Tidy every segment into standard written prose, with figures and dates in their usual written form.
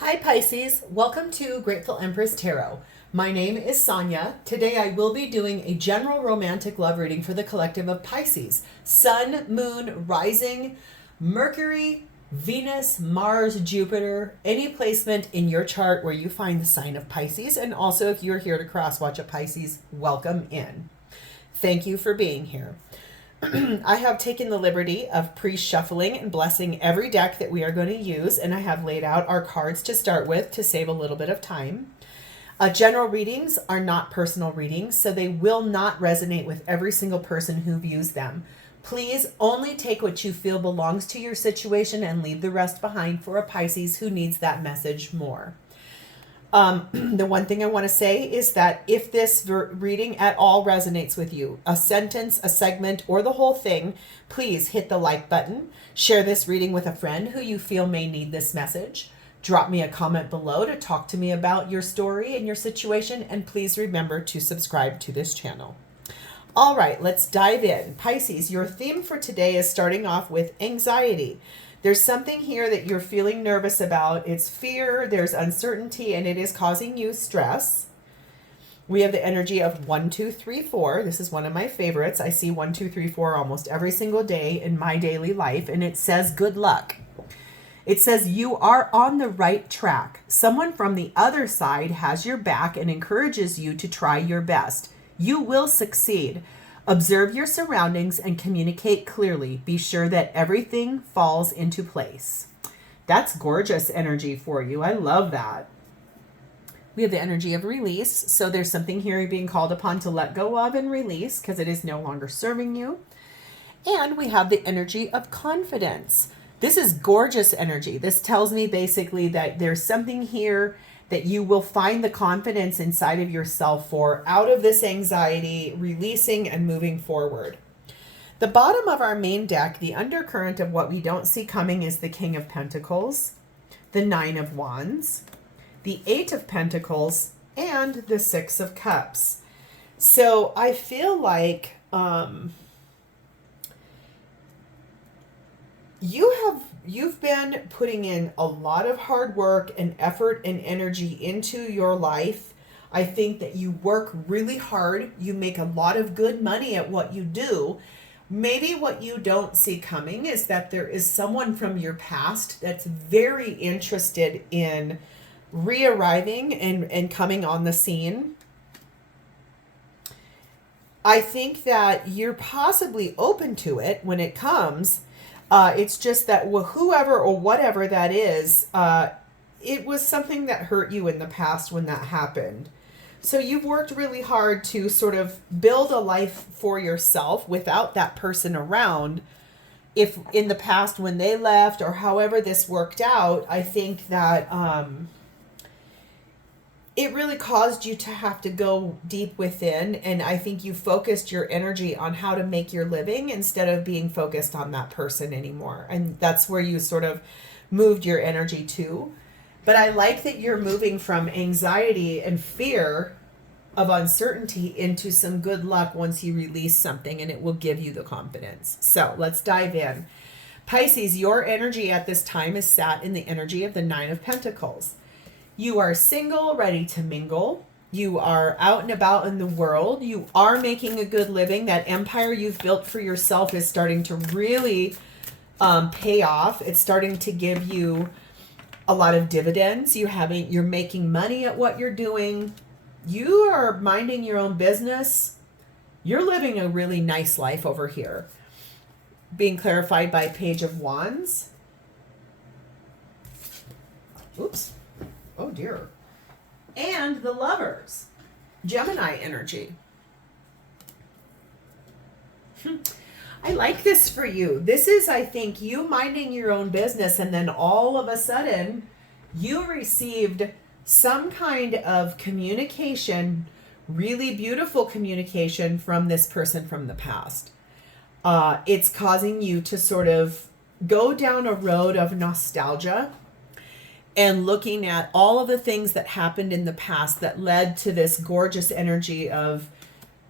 Hi Pisces, welcome to Grateful Empress Tarot. My name is Sonia. Today I will be doing a general romantic love reading for the collective of Pisces. Sun, Moon, Rising, Mercury, Venus, Mars, Jupiter, any placement in your chart where you find the sign of Pisces. And also if you're here to cross watch a Pisces, welcome in. Thank you for being here. I have taken the liberty of pre-shuffling and blessing every deck that we are going to use, and I have laid out our cards to start with to save a little bit of time. General readings are not personal readings, so they will not resonate with every single person who views them. Please only take what you feel belongs to your situation and leave the rest behind for a Pisces who needs that message more. The one thing I want to say is that if this reading at all resonates with you, a sentence, a segment, or the whole thing, please hit the like button. Share this reading with a friend who you feel may need this message. Drop me a comment below to talk to me about your story and your situation, and please remember to subscribe to this channel. All right, let's dive in. Pisces, your theme for today is starting off with anxiety. There's something here that you're feeling nervous about. It's fear, there's uncertainty, and it is causing you stress. We have the energy of 1, 2, 3, 4. This is one of my favorites. I see 1, 2, 3, 4 almost every single day in my daily life, and it says good luck. It says you are on the right track. Someone from the other side has your back and encourages you to try your best. You will succeed. Observe your surroundings and communicate clearly. Be sure that everything falls into place. That's gorgeous energy for you. I love that. We have the energy of release. So there's something here you're being called upon to let go of and release because it is no longer serving you. And we have the energy of confidence. This is gorgeous energy. This tells me basically that there's something here that you will find the confidence inside of yourself for out of this anxiety, releasing and moving forward. The bottom of our main deck, the undercurrent of what we don't see coming, is the King of Pentacles, the Nine of Wands, the Eight of Pentacles, and the Six of Cups. So I feel like you've been putting in a lot of hard work and effort and energy into your life. I think that you work really hard. You make a lot of good money at what you do. Maybe what you don't see coming is that there is someone from your past that's very interested in re-arriving and coming on the scene. I think that you're possibly open to it when it comes. It's just that whoever or whatever that is, it was something that hurt you in the past when that happened. So you've worked really hard to sort of build a life for yourself without that person around. If in the past when they left or however this worked out, I think that it really caused you to have to go deep within. And I think you focused your energy on how to make your living instead of being focused on that person anymore. And that's where you sort of moved your energy to. But I like that you're moving from anxiety and fear of uncertainty into some good luck once you release something, and it will give you the confidence. So let's dive in. Pisces, your energy at this time is sat in the energy of the Nine of Pentacles. You are single, ready to mingle. You are out and about in the world. You are making a good living. That empire you've built for yourself is starting to really pay off. It's starting to give you a lot of dividends. You're making money at what you're doing. You are minding your own business. You're living a really nice life over here. Being clarified by Page of Wands. Oops. Oh dear. And the Lovers, Gemini energy. I like this for you. This is, I think, you minding your own business, and then all of a sudden you received some kind of communication, really beautiful communication from this person from the past. It's causing you to sort of go down a road of nostalgia and looking at all of the things that happened in the past that led to this gorgeous energy of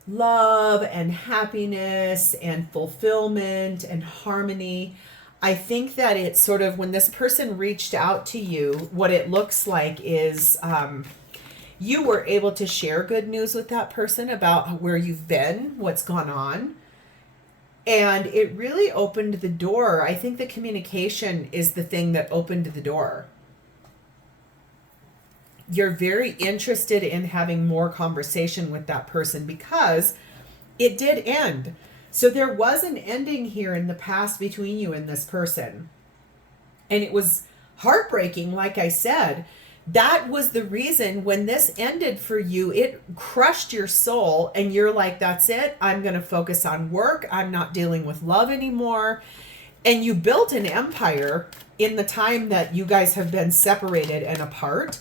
love and happiness and fulfillment and harmony. I think that it's sort of when this person reached out to you, what it looks like is you were able to share good news with that person about where you've been, what's gone on. And it really opened the door. I think the communication is the thing that opened the door. You're very interested in having more conversation with that person because it did end. So there was an ending here in the past between you and this person. And it was heartbreaking, like I said. That was the reason when this ended for you, it crushed your soul and you're like, that's it. I'm going to focus on work. I'm not dealing with love anymore. And you built an empire in the time that you guys have been separated and apart.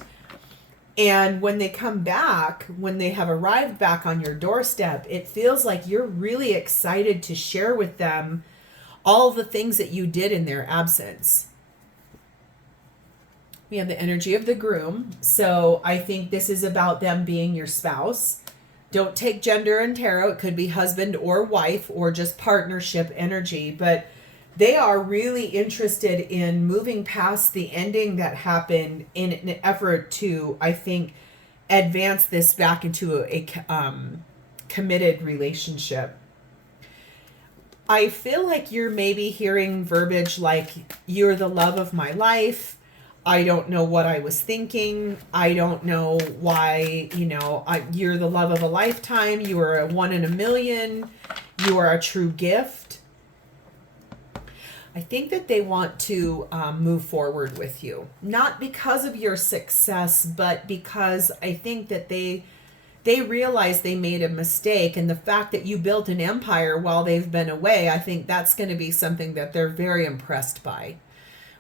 And when they come back, when they have arrived back on your doorstep, it feels like you're really excited to share with them all the things that you did in their absence. We have the energy of the groom. So I think this is about them being your spouse. Don't take gender in tarot. It could be husband or wife or just partnership energy. But they are really interested in moving past the ending that happened in an effort to, I think, advance this back into a committed relationship. I feel like you're maybe hearing verbiage like, you're the love of my life. I don't know what I was thinking. I don't know why, you're the love of a lifetime. You are a 1 in a million. You are a true gift. I think that they want to move forward with you. Not because of your success, but because I think that they realize they made a mistake. And the fact that you built an empire while they've been away, I think that's going to be something that they're very impressed by.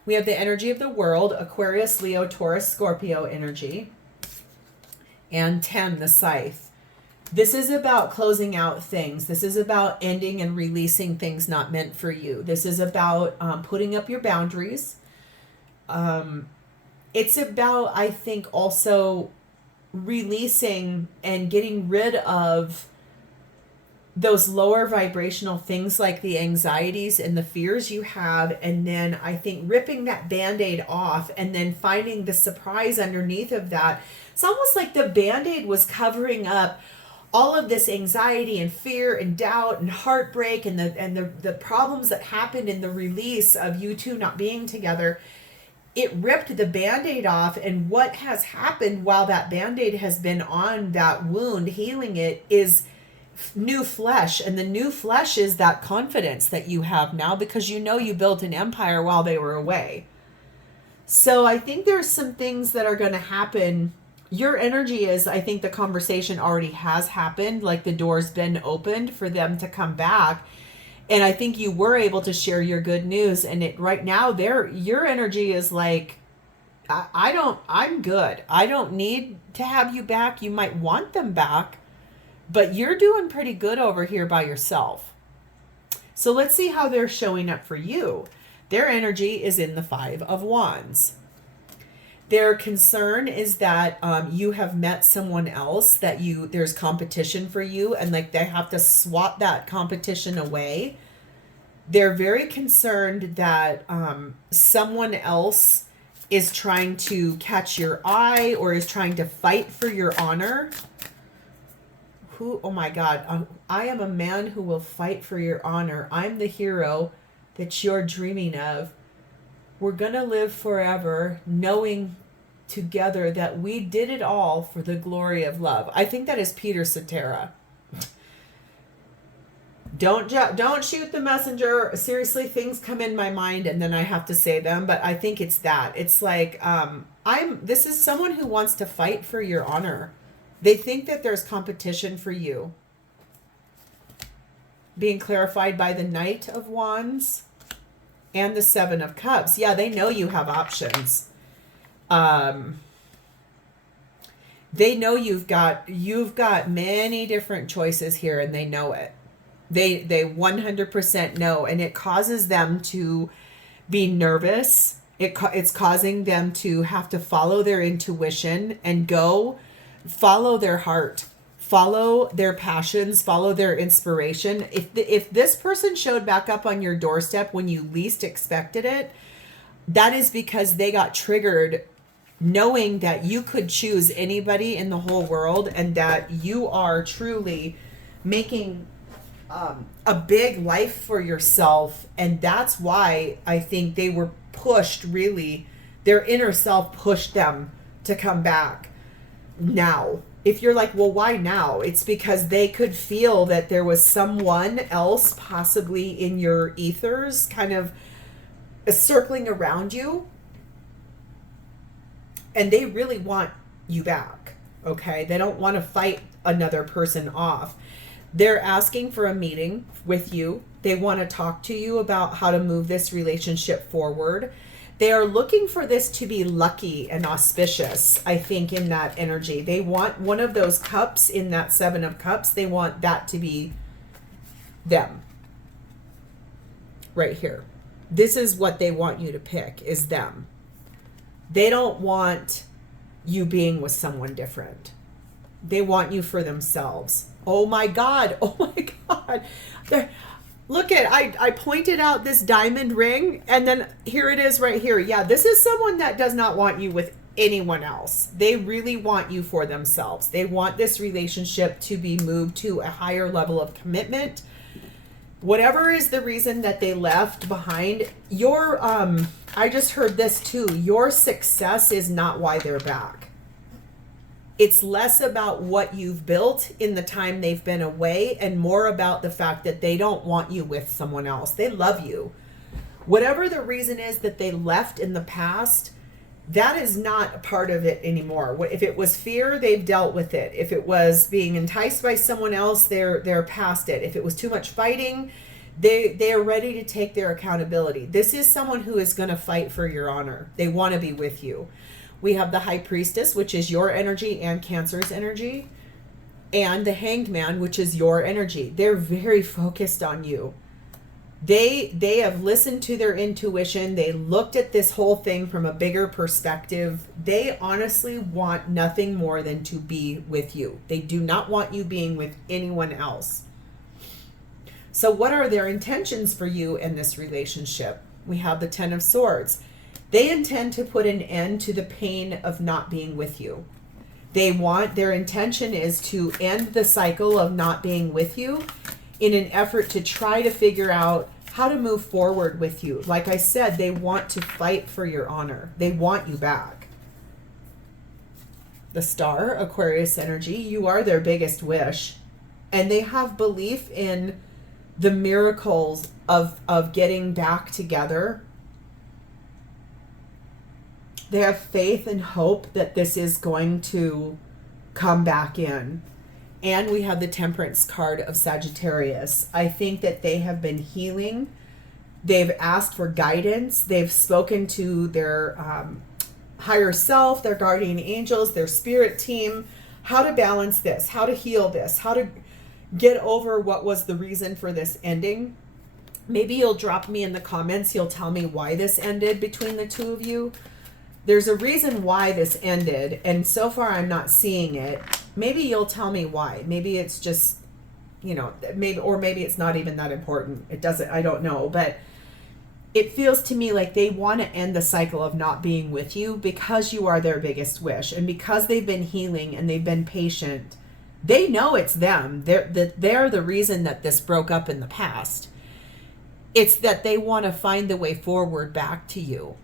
We have the energy of the world, Aquarius, Leo, Taurus, Scorpio energy, and 10, the scythe. This is about closing out things. This is about ending and releasing things not meant for you. This is about putting up your boundaries. It's about, I think, also releasing and getting rid of those lower vibrational things like the anxieties and the fears you have. And then I think ripping that Band-Aid off and then finding the surprise underneath of that. It's almost like the Band-Aid was covering up all of this anxiety and fear and doubt and heartbreak and the problems that happened in the release of you two not being together. It ripped the Band-Aid off, and what has happened while that Band-Aid has been on that wound, healing it, is new flesh. And the new flesh is that confidence that you have now because you built an empire while they were away. So I think there's some things that are going to happen. Your energy is, I think the conversation already has happened, like the door's been opened for them to come back. And I think you were able to share your good news. And it right now your energy is like, I'm good. I don't need to have you back. You might want them back, but you're doing pretty good over here by yourself. So let's see how they're showing up for you. Their energy is in the 5 of Wands. Their concern is that you have met someone else, that there's competition for you, and like they have to swat that competition away. They're very concerned that someone else is trying to catch your eye or is trying to fight for your honor. Oh my God, I am a man who will fight for your honor. I'm the hero that you're dreaming of. We're going to live forever knowing together that we did it all for the glory of love. I think that is Peter Cetera. Don't shoot the messenger. Seriously, things come in my mind and then I have to say them, but I think it's that. It's like, this is someone who wants to fight for your honor. They think that there's competition for you. Being clarified by the Knight of Wands and the 7 of Cups. Yeah, they know you have options. They know you've got many different choices here, and they know it. They 100% know, and it causes them to be nervous. It's causing them to have to follow their intuition and go follow their heart. Follow their passions, follow their inspiration. If this person showed back up on your doorstep when you least expected it, that is because they got triggered knowing that you could choose anybody in the whole world and that you are truly making a big life for yourself. And that's why I think they were pushed, really, their inner self pushed them to come back now. If you're like, well, why now? It's because they could feel that there was someone else possibly in your ethers kind of circling around you. And they really want you back, okay? They don't want to fight another person off. They're asking for a meeting with you. They want to talk to you about how to move this relationship forward. They are looking for this to be lucky and auspicious, I think, in that energy. They want one of those cups in that 7 of Cups. They want that to be them. Right here. This is what they want you to pick, is them. They don't want you being with someone different. They want you for themselves. Oh my God. Oh my God. Look at, I pointed out this diamond ring, and then here it is right here. Yeah, this is someone that does not want you with anyone else. They really want you for themselves. They want this relationship to be moved to a higher level of commitment. Whatever is the reason that they left behind, I just heard this too. Your success is not why they're back. It's less about what you've built in the time they've been away and more about the fact that they don't want you with someone else. They love you. Whatever the reason is that they left in the past, that is not a part of it anymore. If it was fear, they've dealt with it. If it was being enticed by someone else, they're past it. If it was too much fighting, they are ready to take their accountability. This is someone who is going to fight for your honor. They want to be with you. We have the High Priestess, which is your energy and Cancer's energy, and the Hanged Man, which is your energy. They're very focused on you. They have listened to their intuition. They looked at this whole thing from a bigger perspective. They honestly want nothing more than to be with you. They do not want you being with anyone else. So what are their intentions for you in this relationship? We have the 10 of Swords. They intend to put an end to the pain of not being with you. Their intention is to end the cycle of not being with you in an effort to try to figure out how to move forward with you. Like I said, they want to fight for your honor. They want you back. The Star, Aquarius energy, you are their biggest wish. And they have belief in the miracles of getting back together. They have faith and hope that this is going to come back in. And we have the Temperance card of Sagittarius. I think that they have been healing. They've asked for guidance. They've spoken to their higher self, their guardian angels, their spirit team, how to balance this, how to heal this, how to get over what was the reason for this ending. Maybe you'll drop me in the comments. You'll tell me why this ended between the two of you. There's a reason why this ended, and so far I'm not seeing it. Maybe you'll tell me why. Maybe it's just, maybe it's not even that important. I don't know, but it feels to me like they want to end the cycle of not being with you because you are their biggest wish, and because they've been healing and they've been patient. They know it's them. They're the reason that this broke up in the past. It's that they want to find the way forward back to you.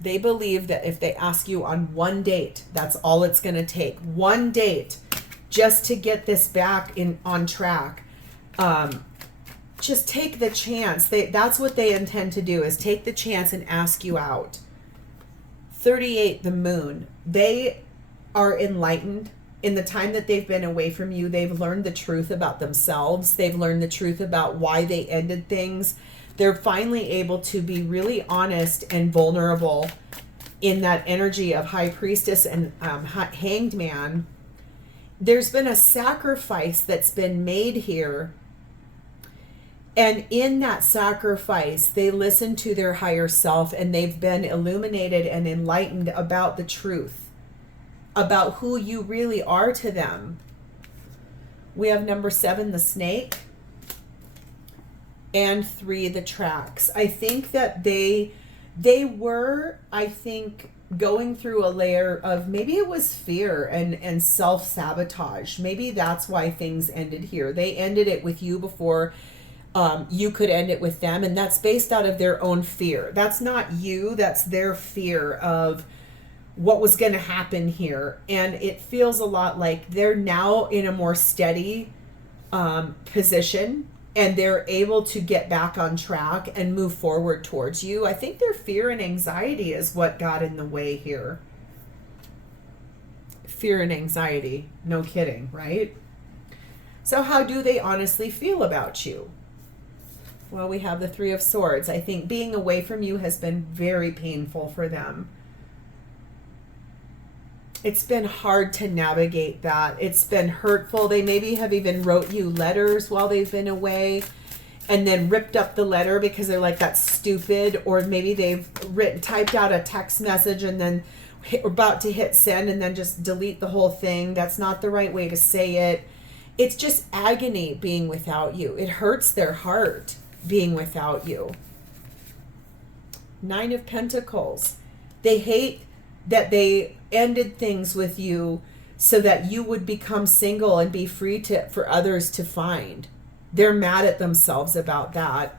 They believe that if they ask you on one date, that's all it's going to take. One date just to get this back on track. Just take the chance. That's what they intend to do, is take the chance and ask you out. 38, the Moon. They are enlightened. In the time that they've been away from you, they've learned the truth about themselves. They've learned the truth about why they ended things. They're finally able to be really honest and vulnerable in that energy of High Priestess and Hanged Man. There's been a sacrifice that's been made here. And in that sacrifice, they listen to their higher self, and they've been illuminated and enlightened about the truth. about who you really are to them. We have number 7, the snake, and 3, the tracks. I think that they were, I think, going through a layer of, maybe it was fear and self-sabotage. Maybe that's why things ended here. They ended it with you before you could end it with them, and that's based out of their own fear. That's not you, that's their fear of what was going to happen here. And it feels a lot like they're now in a more steady position, and they're able to get back on track and move forward towards you. I think their fear and anxiety is what got in the way here. Fear and anxiety, no kidding, right? So how do they honestly feel about you? Well, we have the 3 of Swords. I think being away from you has been very painful for them. It's been hard to navigate that. It's been hurtful. They maybe have even wrote you letters while they've been away and then ripped up the letter because they're like, that's stupid. Or maybe they've typed out a text message and then about to hit send and then just delete the whole thing. That's not the right way to say it. It's just agony being without you. It hurts their heart being without you. 9 of Pentacles. They hate that they ended things with you so that you would become single and be free for others to find. They're mad at themselves about that.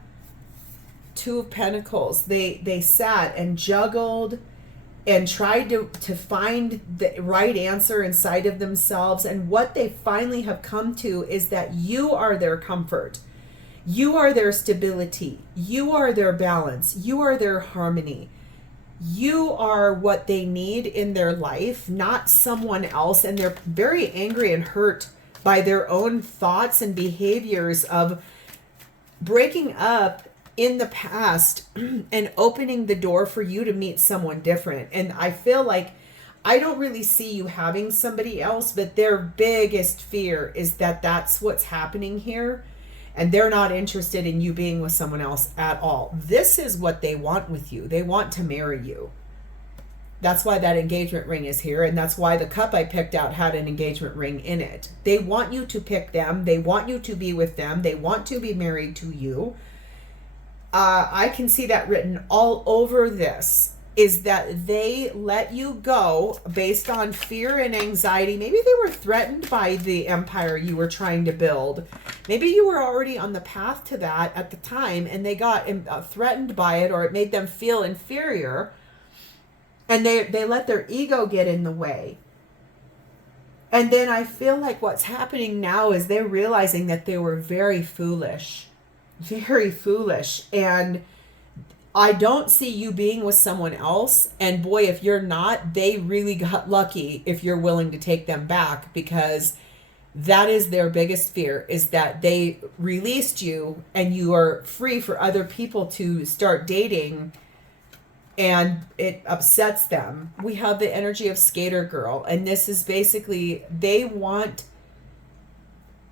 2 of Pentacles. They sat and juggled and tried to find the right answer inside of themselves. And what they finally have come to is that you are their comfort. You are their stability. You are their balance. You are their harmony. You are what they need in their life, not someone else. And they're very angry and hurt by their own thoughts and behaviors of breaking up in the past and opening the door for you to meet someone different. And I feel like I don't really see you having somebody else, but their biggest fear is that that's what's happening here. And they're not interested in you being with someone else at all. This is what they want with you. They want to marry you. That's why that engagement ring is here. And that's why the cup I picked out had an engagement ring in it. They want you to pick them. They want you to be with them. They want to be married to you. I can see that written all over this, is that they let you go based on fear and anxiety. Maybe they were threatened by the empire you were trying to build. Maybe you were already on the path to that at the time and they got threatened by it, or it made them feel inferior. And they let their ego get in the way. And then I feel like what's happening now is they're realizing that they were very foolish. Very foolish. And I don't see you being with someone else. And boy, if you're not, they really got lucky if you're willing to take them back, because that is their biggest fear, is that they released you and you are free for other people to start dating, and it upsets them. We have the energy of Skater Girl, and this is basically, they want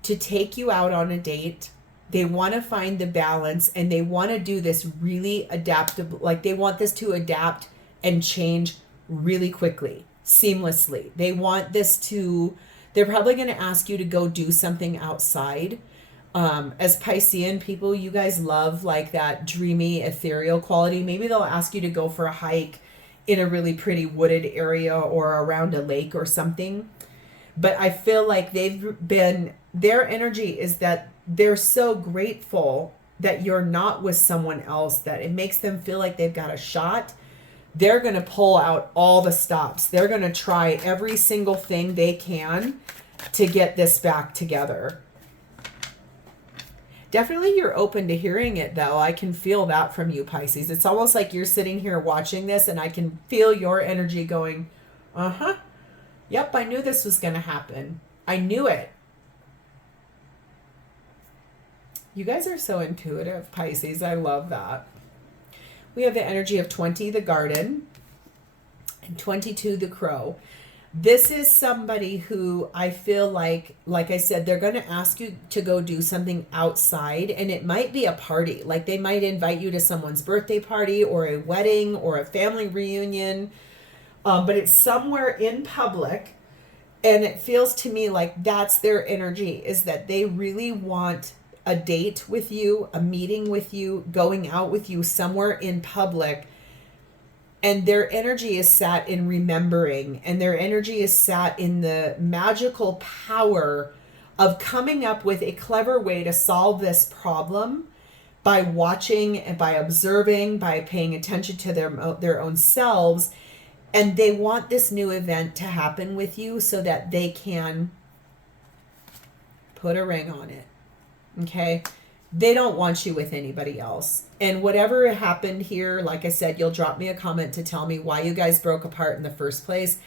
to take you out on a date. They want to find the balance, and they want to do this really adaptable. Like, they want this to adapt and change really quickly, seamlessly. They want this to, they're probably going to ask you to go do something outside. As Piscean people, you guys love like that dreamy, ethereal quality. Maybe they'll ask you to go for a hike in a really pretty wooded area or around a lake or something. But I feel like their energy is that they're so grateful that you're not with someone else, that it makes them feel like they've got a shot. They're going to pull out all the stops. They're going to try every single thing they can to get this back together. Definitely you're open to hearing it, though. I can feel that from you, Pisces. It's almost like you're sitting here watching this, and I can feel your energy going, uh-huh. Yep, I knew this was going to happen. I knew it. You guys are so intuitive, Pisces. I love that. We have the energy of 20, the garden, and 22, the crow. This is somebody who I feel like I said, they're going to ask you to go do something outside, and it might be a party. Like, they might invite you to someone's birthday party or a wedding or a family reunion, but it's somewhere in public. And it feels to me like that's their energy, is that they really want a date with you, a meeting with you, going out with you somewhere in public. And their energy is sat in remembering, and their energy is sat in the magical power of coming up with a clever way to solve this problem by watching and by observing, by paying attention to their own selves. And they want this new event to happen with you so that they can put a ring on it. Okay? They don't want you with anybody else. And whatever happened here, like I said, you'll drop me a comment to tell me why you guys broke apart in the first place.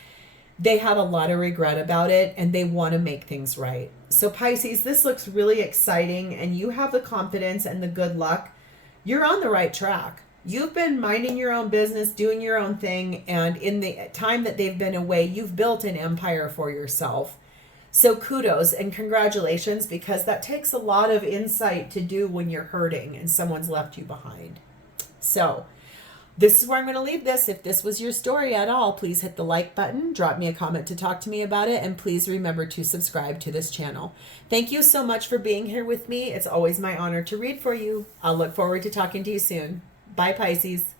They have a lot of regret about it, and they want to make things right. So Pisces, this looks really exciting, and you have the confidence and the good luck. You're on the right track. You've been minding your own business, doing your own thing, and in the time that they've been away, you've built an empire for yourself. So kudos and congratulations, because that takes a lot of insight to do when you're hurting and someone's left you behind. So this is where I'm going to leave this. If this was your story at all, please hit the like button, drop me a comment to talk to me about it, and please remember to subscribe to this channel. Thank you so much for being here with me. It's always my honor to read for you. I'll look forward to talking to you soon. Bye, Pisces.